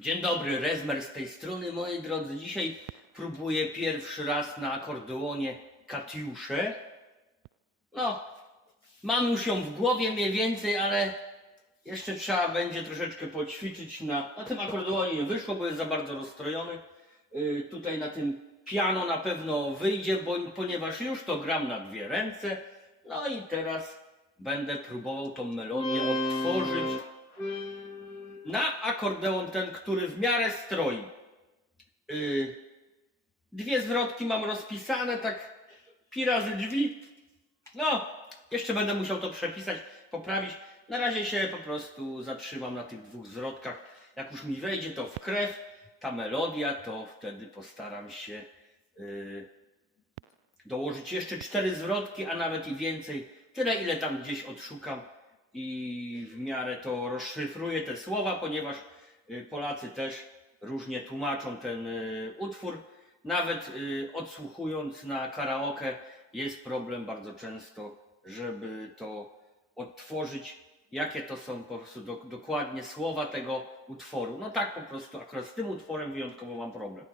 Dzień dobry, Rezmer z tej strony, moi drodzy. Dzisiaj próbuję pierwszy raz na akordeonie Katiuszę. No, mam już ją w głowie mniej więcej, ale jeszcze trzeba będzie troszeczkę poćwiczyć. Na tym akordeonie nie wyszło, bo jest za bardzo rozstrojony. Tutaj na tym piano na pewno wyjdzie, ponieważ już to gram na dwie ręce. No i teraz będę próbował tą melodię odtworzyć na akordeon ten, który w miarę stroi. Dwie zwrotki mam rozpisane, tak pi razy drzwi. No, jeszcze będę musiał to przepisać, poprawić. Na razie się po prostu zatrzymam na tych dwóch zwrotkach. Jak już mi wejdzie to w krew, ta melodia, to wtedy postaram się dołożyć jeszcze 4 zwrotki, a nawet i więcej. Tyle, ile tam gdzieś odszukam i w miarę to rozszyfruję te słowa, ponieważ Polacy też różnie tłumaczą ten utwór. Nawet odsłuchując na karaoke jest problem bardzo często, żeby to odtworzyć, jakie to są po prostu dokładnie słowa tego utworu. No tak po prostu, akurat z tym utworem wyjątkowo mam problem.